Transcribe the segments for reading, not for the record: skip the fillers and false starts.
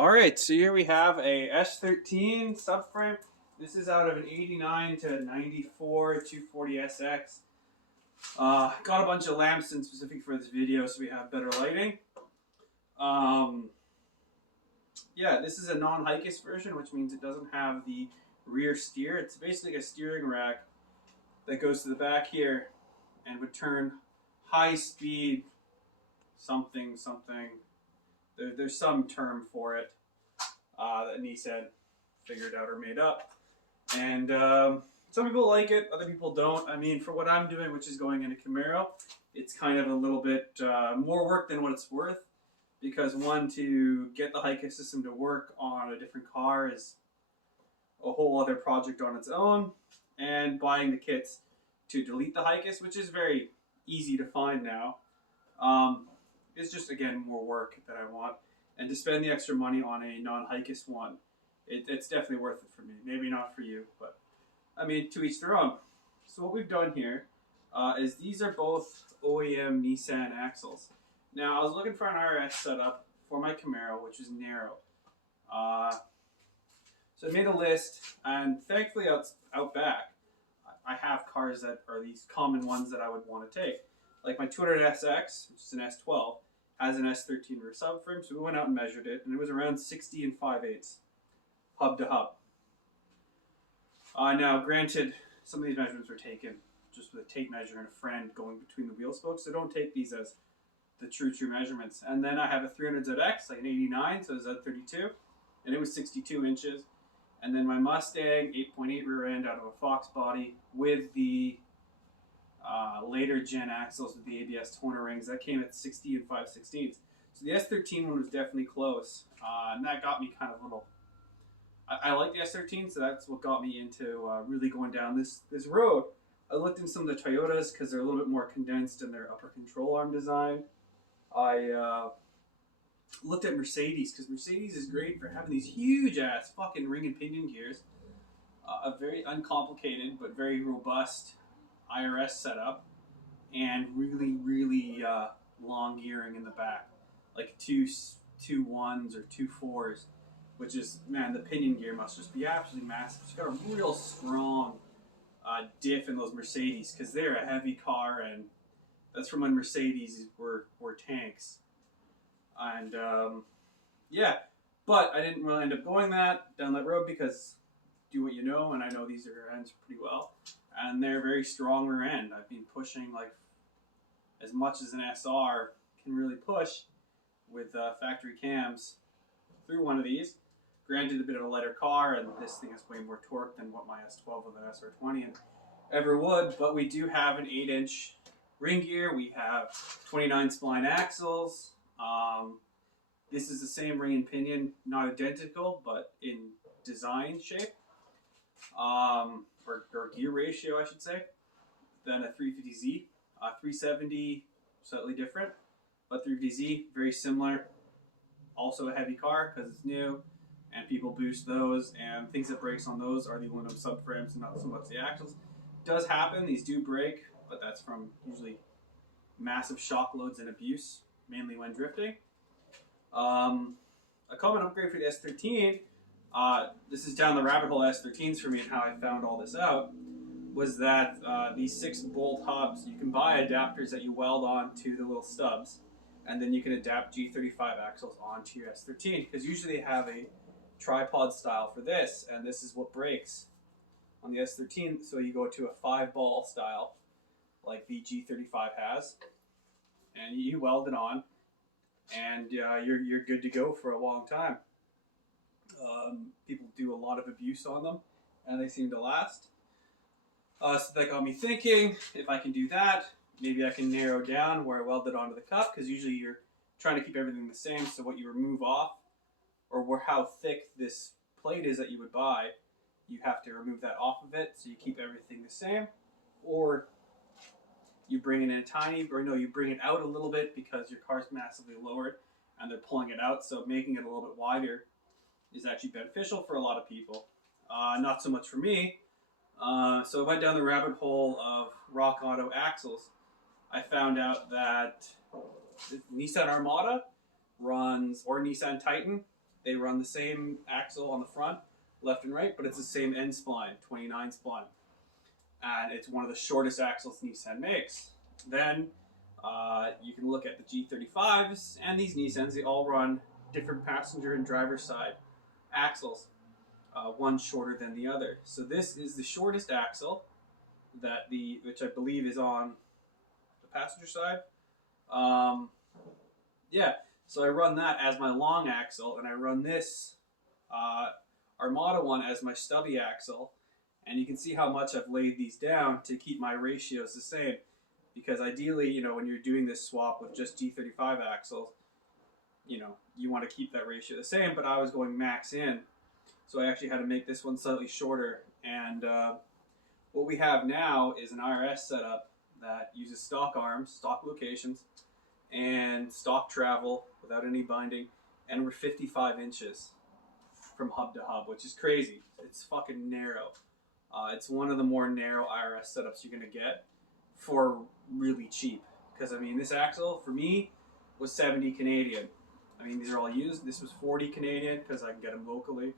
All right, so here we have a S13 subframe. This is out of an 89 to 94 240SX. Got a bunch of lamps in specific for this video so we have better lighting. Um, yeah, this is a non-Hikis version, which means it doesn't have the rear steer. It's basically a steering rack that goes to the back here and would turn high speed something. There's some term for it that Nissan figured out or made up. And some people like it, other people don't. I mean, for what I'm doing, which is going into Camaro, it's kind of a little bit more work than what it's worth. Because one, to get the Hikis system to work on a different car is a whole other project on its own. And buying the kits to delete the Hikis, which is very easy to find now, is just, again, more work that I want. And to spend the extra money on a non-Hikis one, it's definitely worth it for me. Maybe not for you, but I mean, to each their own. So what we've done here is these are both OEM Nissan axles. Now, I was looking for an RS setup for my Camaro, which is narrow. So I made a list, and thankfully out back, I have cars that are these common ones that I would want to take. Like my 200SX, which is an S12, has an S13 rear subframe, so we went out and measured it, and it was around 60 and 5/8, hub to hub. Now, granted, some of these measurements were taken just with a tape measure and a friend going between the wheel spokes, so don't take these as the true measurements. And then I have a 300ZX, like an 89, so a Z32, and it was 62 inches. And then my Mustang 8.8 rear end out of a Fox body with the later gen axles with the ABS toner rings, that came at 60 and 5/16. So the S13 one was definitely close, and that got me kind of a little. I like the S13, so that's what got me into really going down this road. I looked into some of the Toyotas because they're a little bit more condensed in their upper control arm design. I looked at Mercedes because Mercedes is great for having these huge ass fucking ring and pinion gears. A very uncomplicated but very robust IRS setup, and really long gearing in the back, like two ones or 2 4s, which is, man, the pinion gear must just be absolutely massive. It's got a real strong diff in those Mercedes because they're a heavy car, and that's from when Mercedes were tanks. And yeah, but I didn't really end up going down that road because do what you know, and I know these rear ends pretty well, and they're very strong rear end. I've been pushing like as much as an SR can really push with factory cams through one of these. Granted, a bit of a lighter car, and this thing has way more torque than what my S12 with an SR20 ever would, but we do have an 8-inch ring gear. We have 29 spline axles. This is the same ring and pinion, not identical, but in design shape, or gear ratio, I should say, than a 350Z. 370, slightly different, but 350Z, very similar. Also a heavy car because it's new, and people boost those, and things that breaks on those are the aluminum subframes and not so much the axles. Does happen, these do break, but that's from usually massive shock loads and abuse, mainly when drifting. A common upgrade for the S13, this is down the rabbit hole S13s for me and how I found all this out, was that these 6-bolt hubs, you can buy adapters that you weld onto the little stubs, and then you can adapt G35 axles onto your S13, because usually they have a tripod style for this, and this is what breaks on the S13, so you go to a 5-ball style, like the G35 has, and you weld it on, and you're good to go for a long time. People do a lot of abuse on them, and they seem to last. So that got me thinking, if I can do that, maybe I can narrow down where I weld it onto the cup, because usually you're trying to keep everything the same, so what you remove off, or how thick this plate is that you would buy, you have to remove that off of it, so you keep everything the same, or you bring it in you bring it out a little bit because your car's massively lowered, and they're pulling it out, so making it a little bit wider is actually beneficial for a lot of people. Not so much for me. So I went down the rabbit hole of Rock Auto axles. I found out that Nissan Armada runs, or Nissan Titan, They run the same axle on the front, left and right, but it's the same end spline, 29 spline. And it's one of the shortest axles Nissan makes. Then you can look at the G35s and these Nissans. They all run different passenger and driver side axles, one shorter than the other. So this is the shortest axle which I believe is on the passenger side. Yeah, so I run that as my long axle, and I run this Armada one as my stubby axle. And you can see how much I've laid these down to keep my ratios the same. Because ideally, you know, when you're doing this swap with just G35 axles, you know, you want to keep that ratio the same, but I was going max in. So I actually had to make this one slightly shorter. And what we have now is an IRS setup that uses stock arms, stock locations, and stock travel without any binding. And we're 55 inches from hub to hub, which is crazy. It's fucking narrow. It's one of the more narrow IRS setups you're going to get for really cheap. Because, I mean, this axle, for me, was 70 Canadian. I mean, these are all used. This was 40 Canadian because I can get them locally.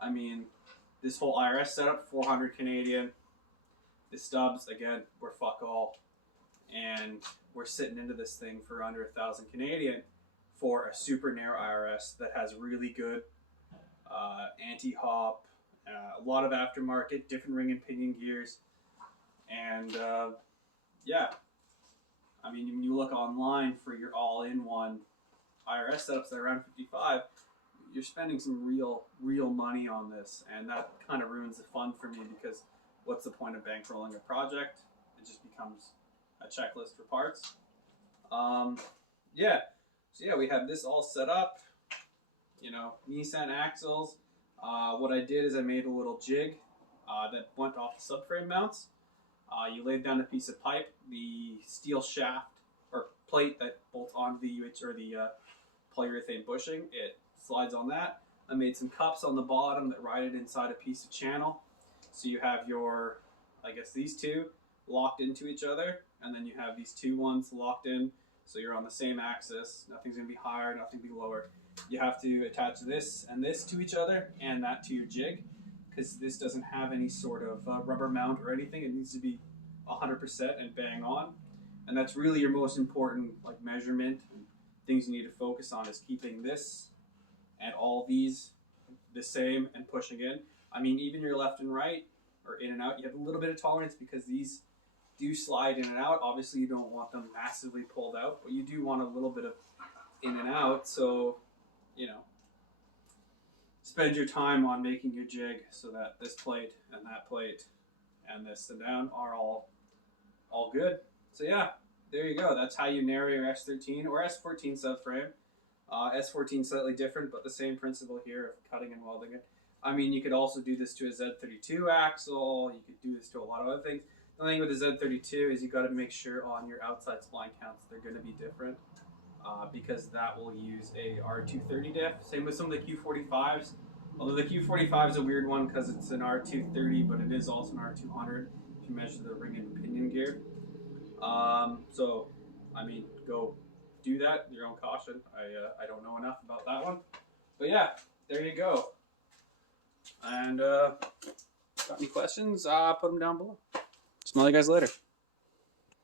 I mean, this whole IRS setup, 400 Canadian. The stubs, again, were fuck all. And we're sitting into this thing for under 1,000 Canadian for a super narrow IRS that has really good anti-hop, a lot of aftermarket, different ring and pinion gears. And yeah, I mean, when you look online for your all-in-one IRS setups that are around 55, you're spending some real money on this, and that kind of ruins the fun for me, because what's the point of bankrolling a project? It just becomes a checklist for parts. Yeah, so yeah, we have this all set up, you know, Nissan axles. What I did is I made a little jig that went off the subframe mounts. You laid down a piece of pipe, the steel shaft or plate that bolts onto the UH or the polyurethane bushing. It slides on that. I made some cups on the bottom that ride it inside a piece of channel. So you have your, I guess these two locked into each other, and then you have these two ones locked in, so you're on the same axis. Nothing's going to be higher, nothing to be lower. You have to attach this and this to each other, and that to your jig, because this doesn't have any sort of rubber mount or anything. It needs to be 100% and bang on. And that's really your most important like measurement and things you need to focus on, is keeping this and all these the same and pushing in. I mean, even your left and right or in and out, you have a little bit of tolerance because these do slide in and out. Obviously, you don't want them massively pulled out, but you do want a little bit of in and out. So, you know, spend your time on making your jig so that this plate and that plate and this and down are all good. So yeah, there you go. That's how you narrow your S13 or S14 subframe. S14 slightly different, but the same principle here of cutting and welding it. I mean, you could also do this to a Z32 axle. You could do this to a lot of other things. The thing with the Z32 is you got to make sure on your outside spline counts they're going to be different, because that will use a R230 diff. Same with some of the Q45s. Although the Q45 is a weird one because it's an R230, but it is also an R200 if you measure the ring and pinion gear. So, I mean, go do that at your own caution. I don't know enough about that one. But yeah, there you go. And got any questions? Put them down below. Smell you guys later.